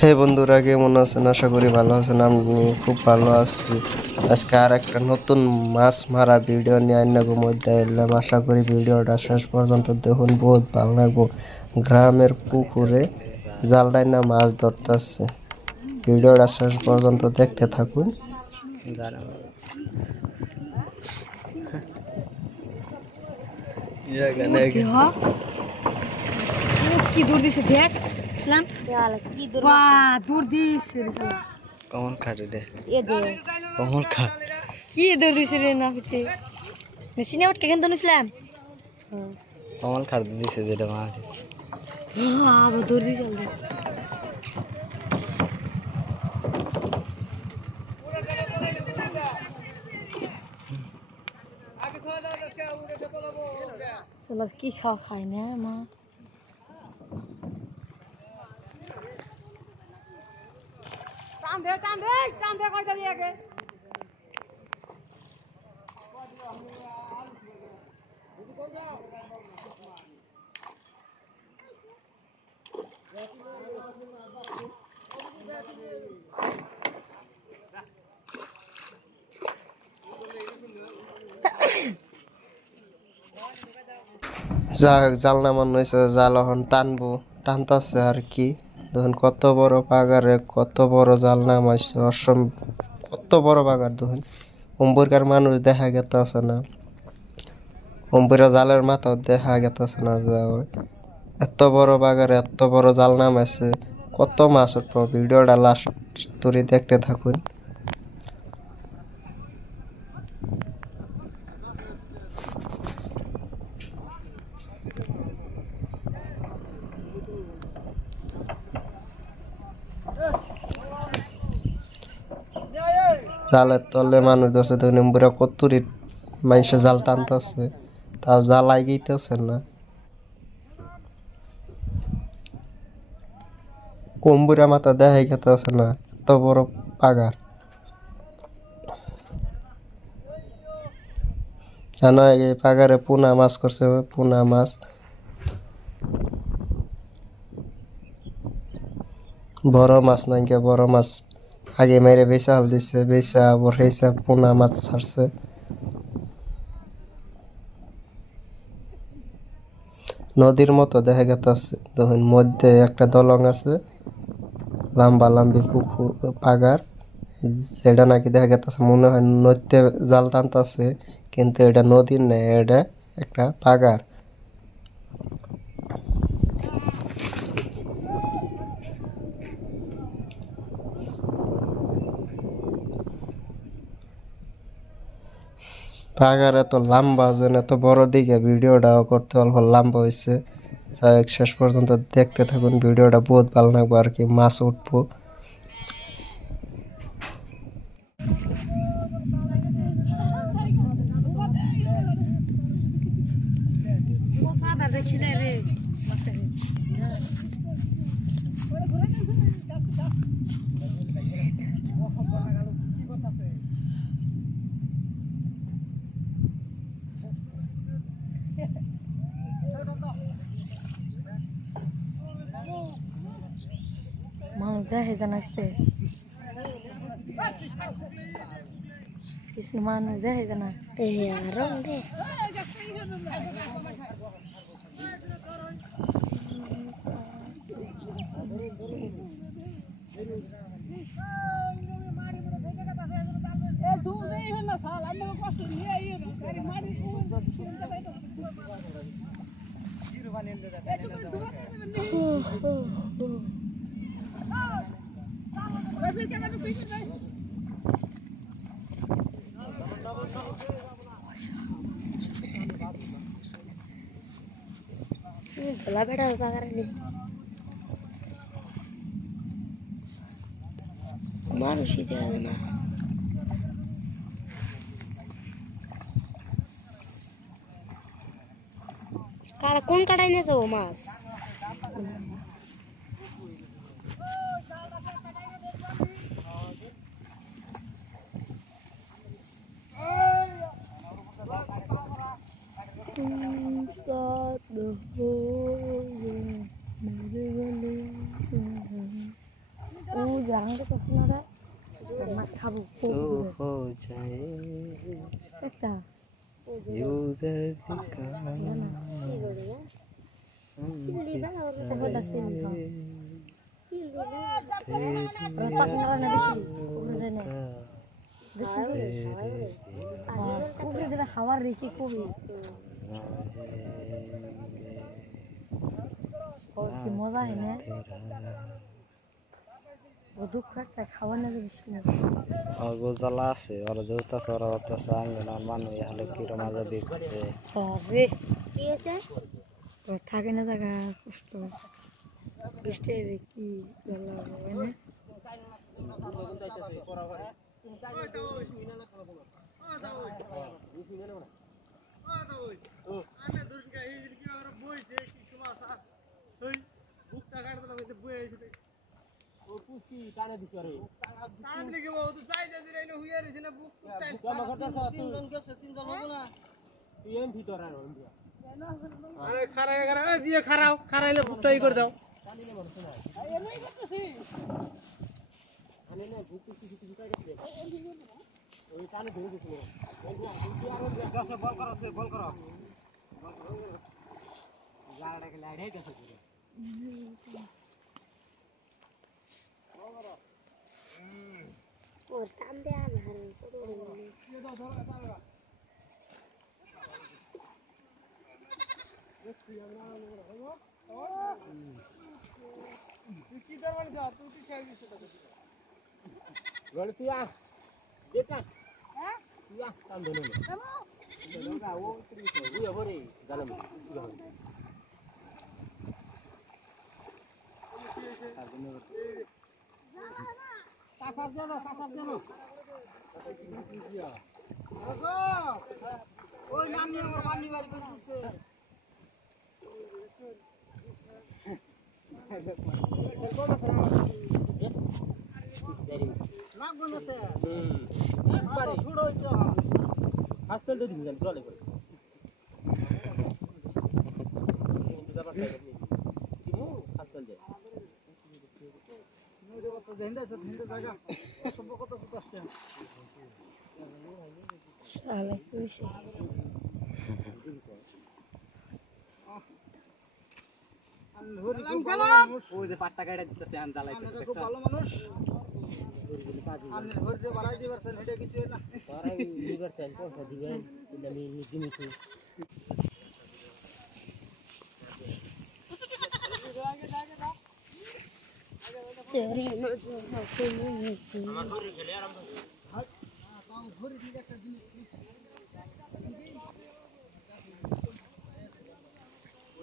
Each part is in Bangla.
হে বন্ধুরা, কেমন আছেন? আশা করি ভালো আছেন। আমি খুব ভালো আছি। আজকে আর একটা নতুন মাছ মারা ভিডিও নিয়ে আইনাগো মধ্যে এলাম। আশা করি ভিডিওটা শেষ পর্যন্ত দেখুন, বহুত ভালো লাগবো। গ্রামের পুকুরে জালটাই না মাছ ধরতেছে। ভিডিওটা শেষ পর্যন্ত দেখতে থাকুন। কি দূর দিছে দেখ কি দূর দিছে কমন খাটে রে এ দে কমন খা কি দূর দিছে রে না পিতে মেশিনে উঠ কেন দনুছিলাম কমন খাট দিছে যেটা মাছ আবার দূর দিছে চলো কি খাওয়া খাই না মা চাঁদে কয়টা দিয়ে আগে জাল নামানো হয়েছে। জাল এখন টানবো, টানতেছে আর কি। দেখুন কত বড় পাগারে কত বড় জাল নামাইছে। কত বড় পাগার দেখুন। অম্বুরকার মানুষ দেখা গেতেছে না, অম্বুরা জালের মাথাও দেখা গেতেছে না। এত বড় বাগারে এত বড় জাল নামাইছে, কত মাছ উঠবো। ভিডিওটা লাস্ট ধরে দেখতে থাকুন। জালের তলে মানুষ ধরছে, দেখুন অম্বুরা কত্তুরি মানুষে জাল টানতেছে, তাও জাল আগেইতেছে না। অম্বুরা মাথা দেখাই গেতেছে না, এত বড় পাগার। জানো এই পাগারে পুনা মাছ করছে, পুনা মাছ। বড় মাছ নাই কে, বড় মাছ আগে মেরে বেচা হাল দিচ্ছে, বেচা আবার হেসা পুনা মাছ ছাড়ছে। নদীর মতো দেখা গেছে। দেখুন মধ্যে একটা দলং আছে, লম্বা লম্বি পুকুর পাগার, যেটা নাকি দেখা গেছে মনে হয় নদীতে জাল টানতেছে, কিন্তু এটা নদীর নেই, এটা একটা পাগার। পাগার এত লম্বা যেন এত বড় দিকে ভিডিওটাও করতে অল্প লম্বা হয়েছে। যাই হোক, শেষ পর্যন্ত দেখতে থাকুন। ভিডিওটা বহুত ভালো লাগবে আর কি। মাছ উঠবো। মানুষ দেখে জানাইছে কিছু মানুষ দেখে জানা भला बेटा पाकर मारो सीधे ना काड़ा कौन काड़ा ने सो मास साथ हो মাছ খাবো हो जाए একটা उधर दिखा খাওয়ার রেখে কবি কি মজা হয় না ও দুঃখ একটা খাওয়া না বেশি না গোজালা আছে ওরা যৌতা সরা ওটা সাঙ্গে না মানুষ হলে কিরম আজাদি করছে তবে কি আছে থাকে না জায়গা কষ্ট বৃষ্টি রে কি ভালো হবে না খারাইলে ভুট্টাই করে দাও শালা কইছে ওই যে পাট্টা কাটা দিতেছে আন জ্বালাইতেছে খুব ভালো মানুষ আপনি ঘরে বাড়াই দিবারছেন এটা কিছু না বাড়াই দিবারছেন পয়সা দিবেন কিন্তু আমি দিমিছি তেরি মাঝে হাতে মুই আমার ঘরে গেলে আরাম ঘরে ঠিক একটা জিনিস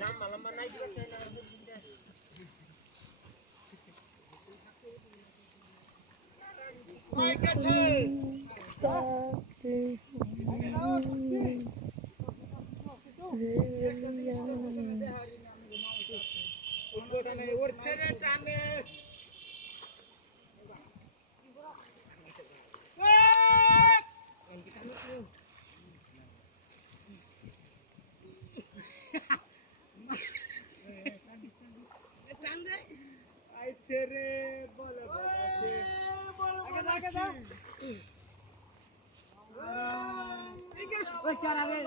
লম্বা লম্বা নাই দিবেন না কই গেছে ওর ছেড়ে টানে ছেড়ে বলে আগে যাও ওই কারাবে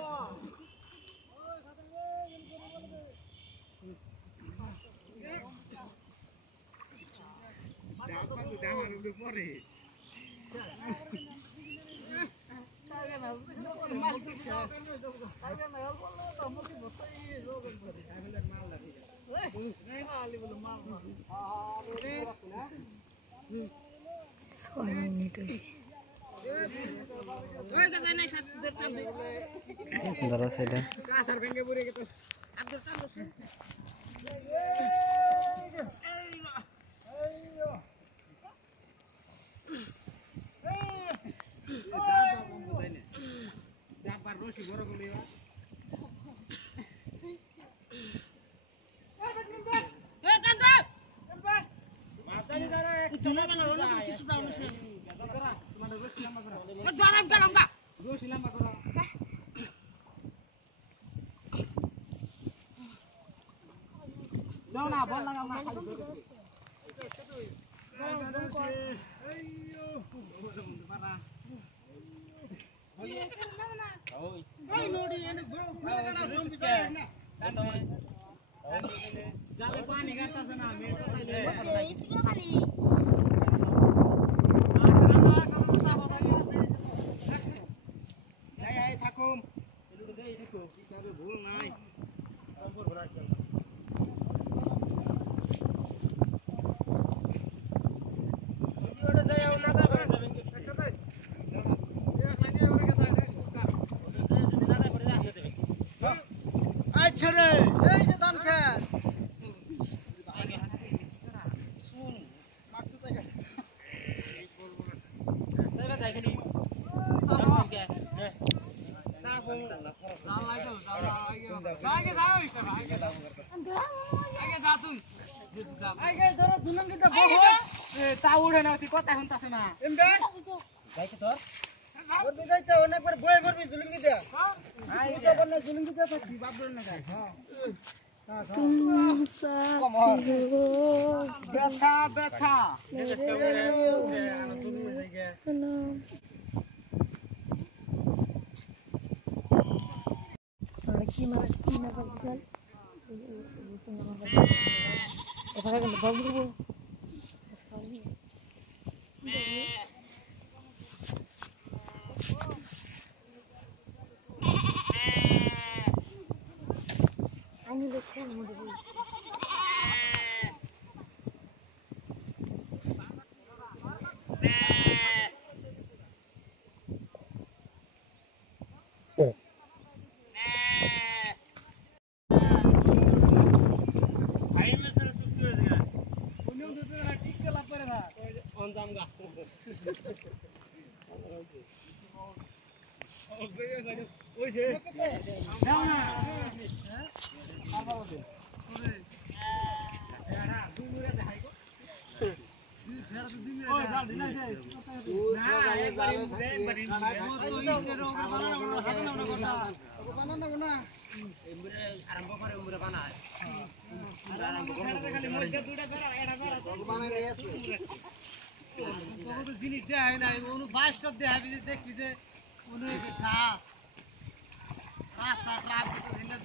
পরে দাঁড়া সেটা কাসার ভেঙে পড়ে গেছে রশি বড় করে না বল না জালে পানি গাড়তাছে না থাকুম ভুল নাই আচ্ছা রে এই যে ধান খেত তা উড়ে না কথা শুনতেছে না অনেকবার বয়ে ভরবি জুলুঙ্গি দেয়া জুলুঙ্গি দেয়া থাকবি বাপ না तुम साथी हो ব্যথা ব্যথা কি মাছ কি না করতেছেন এখানে কিন্তু বল দিব আমি দেখছেন মোড়ে জিনিস দেয় নাই বাইশটা দেয় দেখি যে ঘাস রাস্তা ট্রাক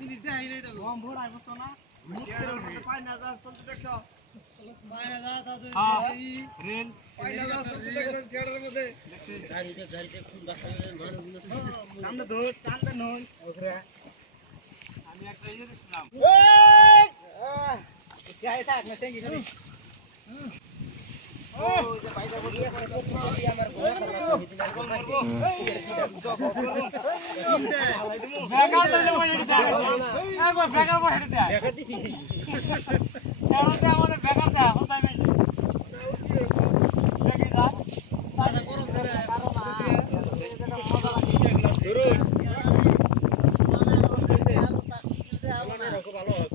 জিনিস দেয় নাই গম ভোড়াই বসতো না পায়না যা চলতে দেখছো পায়না যা রেল পায়না যা চলতে দেখছো থিয়েটারের মধ্যে গাড়িতে খুব বাসায় মানুষ আমরা ধর টানতে নই আমি একটা ইয়ে দিছিলাম এই কি আইতা না টেঙ্গি খালি ও যে পায়দা বলিয়ে আমার গোয়া মারবো বেকার দিলে মই এটা একবার বেকার মই হেডে দেয়া বেকার দিছি কারণে আমাদের বেকার দেয়া হতাই নাই দেখি যা তাহলে করো করে কারো না মজা লাগছে ধরুন ভালো হয়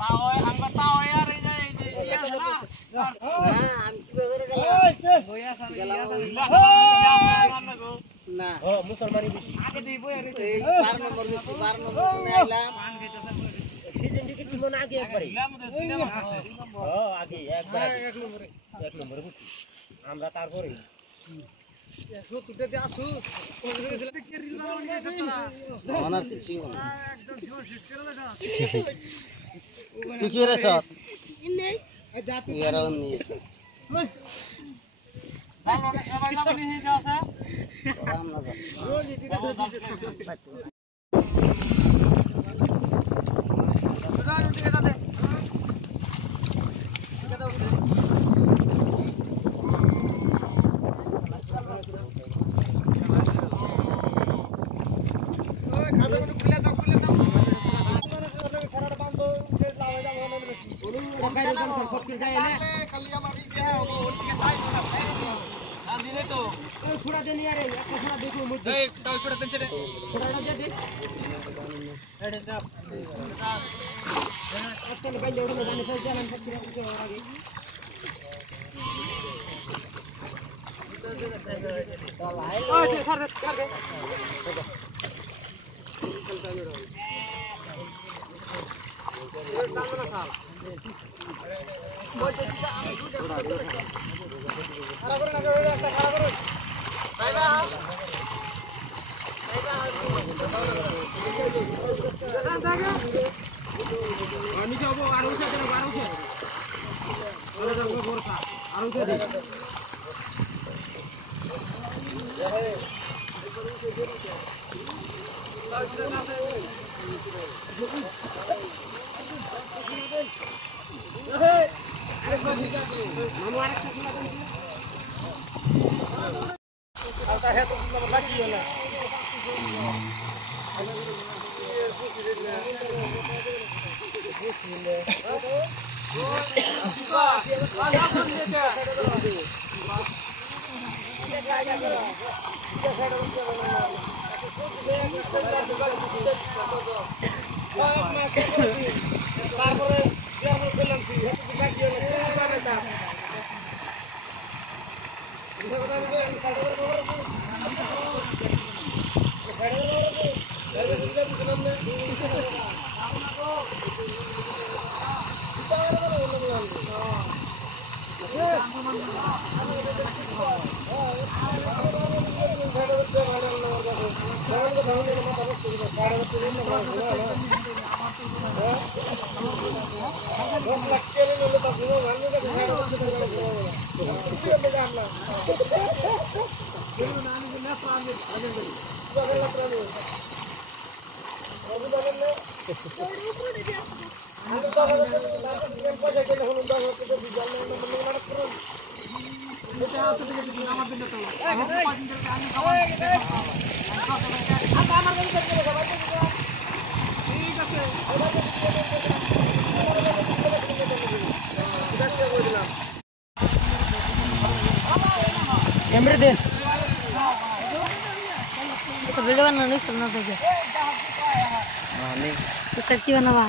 তাও আমরা তাও আর এই যে হ্যাঁ আমি কি করে গেলাম না ও মুসলমানি বেশি আগে দেই বই আরে 12 নম্বর বেশি 12 নম্বর শুনে আইলাম পান খাইতেছে সিজন টিকিট দিব না আগে একবারে ও আগে একবার এক নম্বরে বুঝি আমরা তারপরে 70 তে আসু কোন ছিল কি রিল বানানো গেছে তোরা অনার কিছু না একদম জোর শিট করে লাগা তুই কি রে সব নেই এই যা তুই এর অন নিয়েছে সবাই না বলি হয়ে যাচ্ছে রাম না যা थोड़ा देनी यार थोड़ा देखो मुझे थोड़ा देन चले थोड़ा दे दे एड स्टॉप आजकल भाई लोड में जाने से चलन सकते हैं और आगे ओए सर कर दे तो वीडियो बनाने चलना था क्या? नहीं तो सर की बनावा